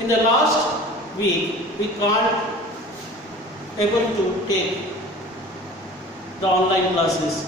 In the last week, we can't able to take the online classes.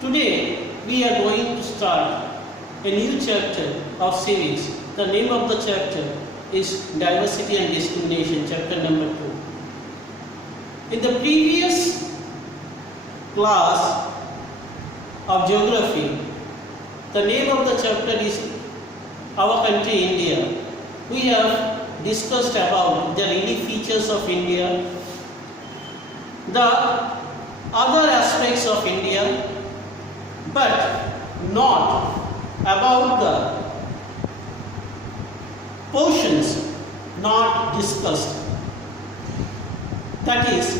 Today, we are going to start a new chapter of civics. The name of the chapter is Diversity and Discrimination, chapter number 2. In the previous class of geography, the name of the chapter is Our Country India. We have discussed about the really features of India, the other aspects of India, but not about the portions not discussed. That is,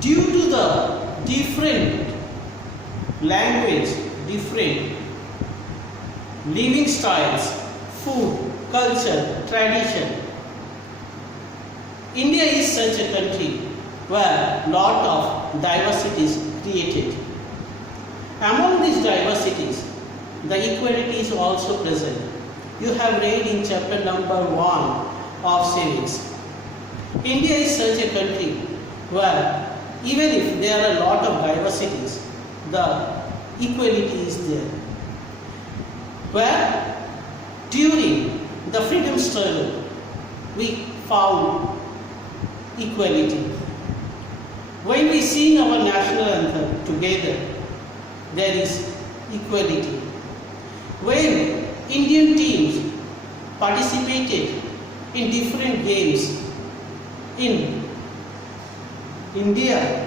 due to the different language, different living styles, food, culture, tradition, India is such a country where lot of diversity is created. Among these diversities, the equality is also present. You have read in chapter number 1 of civics. India is such a country where even if there are a lot of diversities, the equality is there. Where during the freedom struggle, we found equality. When we sing our national anthem together, there is equality. When Indian teams participated in different games in India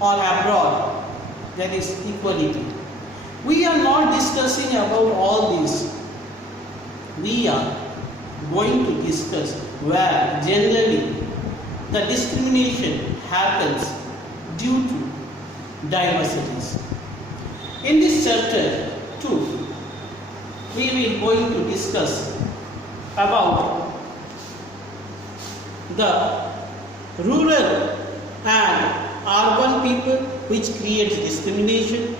or abroad, there is equality. We are not discussing about all this. We are going to discuss where generally the discrimination happens due to diversities. In this chapter 2, we will going to discuss about the rural and urban people which creates discrimination,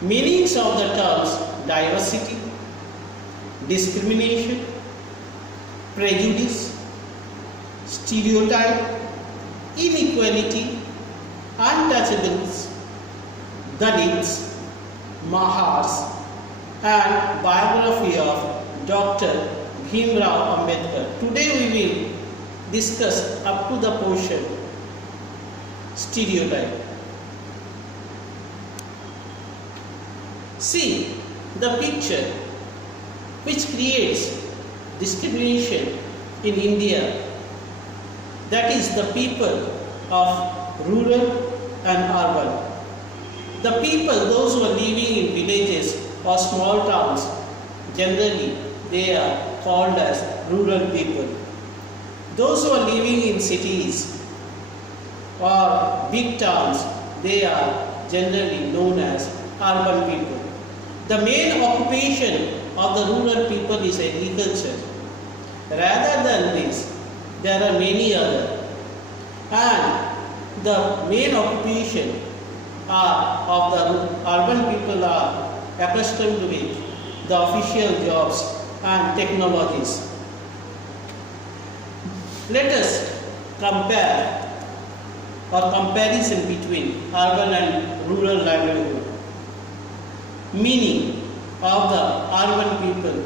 meanings of the terms diversity, discrimination, prejudice, stereotype, inequality, untouchables, Dalits, Mahars, and biography of Dr. Bhimrao Ambedkar. Today we will discuss up to the portion stereotype. See the picture which creates discrimination in India, that is the people of rural and urban. The people, those who are living in villages or small towns, generally they are called as rural people. Those who are living in cities or big towns, they are generally known as urban people. The main occupation of the rural people is agriculture. Rather than this, there are many other. And the main occupation of the urban people are accustomed with the official jobs and technologies. Let us compare or comparison between urban and rural livelihood. Meaning of the urban people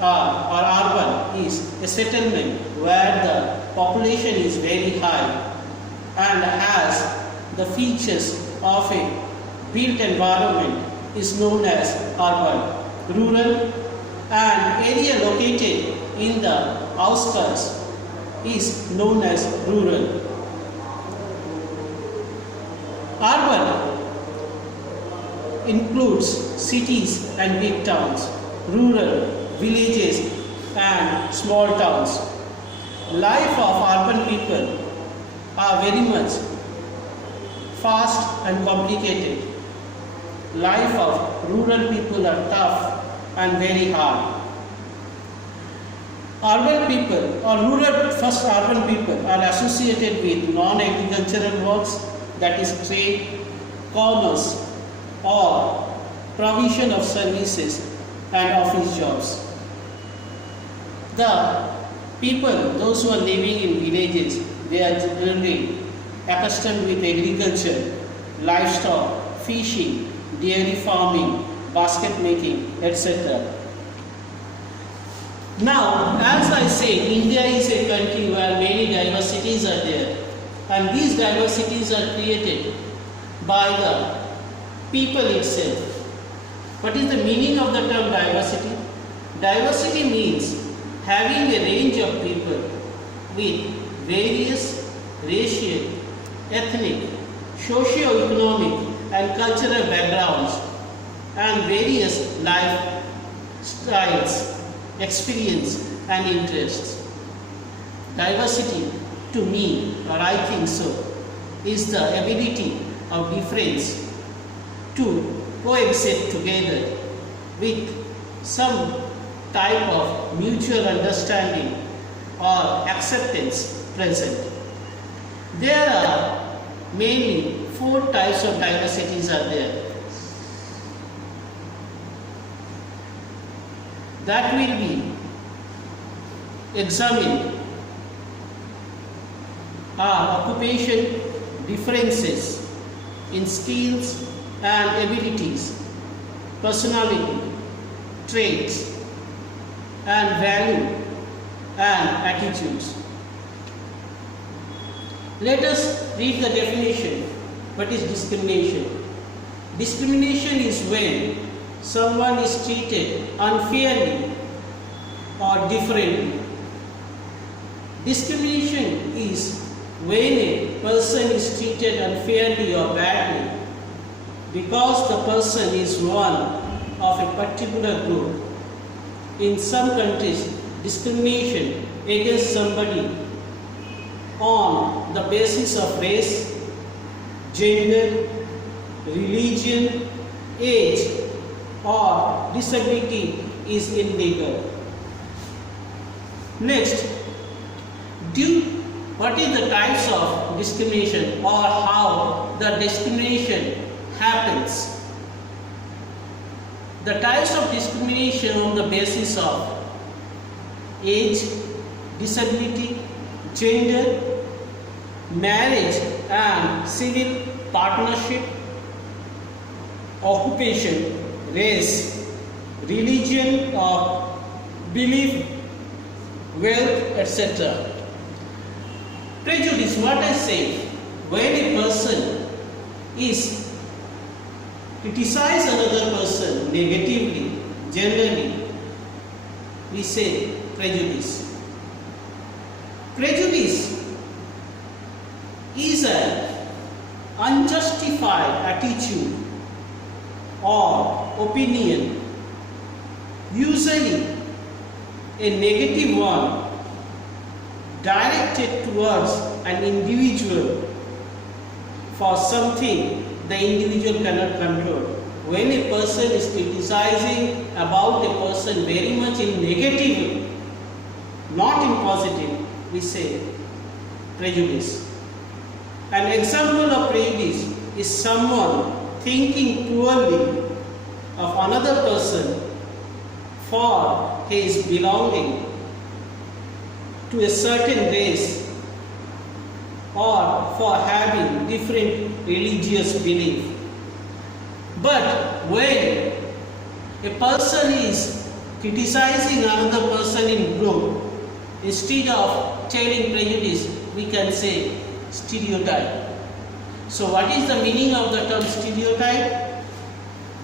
or urban is a settlement where the population is very high and has the features of a built environment is known as urban. Rural and area located in the outskirts is known as rural. Urban includes cities and big towns, rural, villages and small towns. Life of urban people are very much fast and complicated. Life of rural people are tough and very hard. Urban people or first urban people are associated with non-agricultural works, that is trade, commerce or provision of services and office jobs. The people, those who are living in villages, they are generally accustomed with agriculture, livestock, fishing, dairy farming, basket making, etc. Now, as I said, India is a country where many diversities are there, and these diversities are created by the people itself. What is the meaning of the term diversity? Diversity means having a range of people with various racial, ethnic, socio-economic and cultural backgrounds and various lifestyles, experience and interests. Diversity, to me, or I think so, is the ability of difference to coexist together with some type of mutual understanding or acceptance present. There are mainly 4 types of diversities are there. That will be examined are occupation differences in skills and abilities, personality, traits, and value and attitudes. Let us read the definition. What is discrimination? Discrimination is when someone is treated unfairly or differently. Discrimination is when a person is treated unfairly or badly because the person is one of a particular group. In some countries, discrimination against somebody on the basis of race, gender, religion, age, or disability is illegal. Next, what is the types of discrimination or how the discrimination happens? The types of discrimination on the basis of age, disability, gender, marriage and civil partnership, occupation, race, religion or belief, wealth, etc. Prejudice, what I say, when a person is criticize another person negatively, generally, we say prejudice. Prejudice is an unjustified attitude or opinion, usually a negative one, directed towards an individual for something the individual cannot control. When a person is criticizing about a person very much in negative, not in positive, we say prejudice. An example of prejudice is someone thinking poorly of another person for his belonging to a certain race or for having different religious belief. But when a person is criticizing another person in group, instead of telling prejudice, we can say stereotype. So what is the meaning of the term stereotype?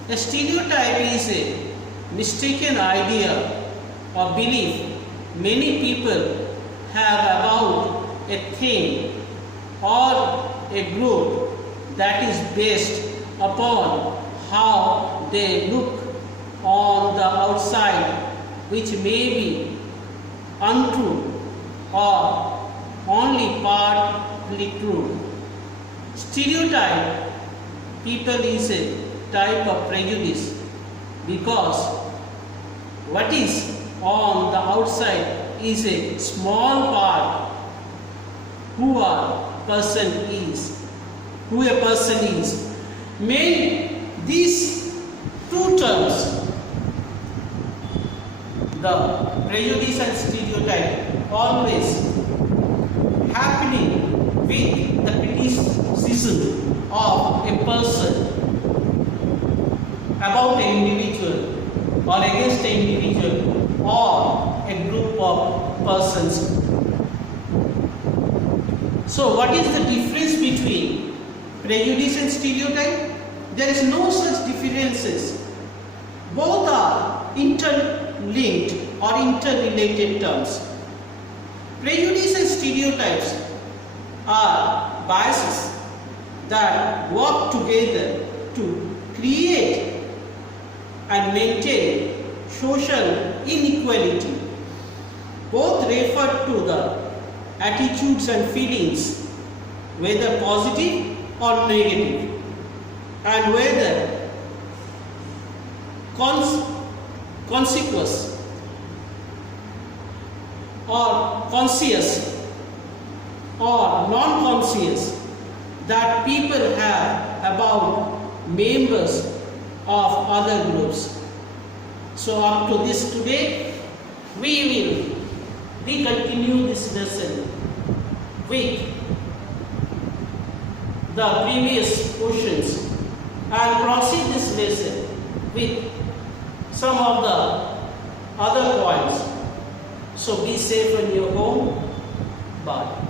A stereotype is a mistaken idea or belief many people have about a thing or a group that is based upon how they look on the outside, which may be untrue or only partly true. Stereotype people is a type of prejudice because what is on the outside is a small part who a person is. May these two terms, the prejudice and stereotype always happening with the criticism of a person about an individual or against an individual or a group of persons. So what is the difference between prejudice and stereotype? There is no such differences. Both are interlinked or interrelated terms. Prejudice and stereotypes are biases that work together to create and maintain social inequality. Both refer to the attitudes and feelings, whether positive or negative, and whether consequence or conscious or non-conscious that people have about members of other groups. So up to this today, we continue this lesson with the previous questions and proceed this lesson with some of the other points. So be safe in your home. Bye.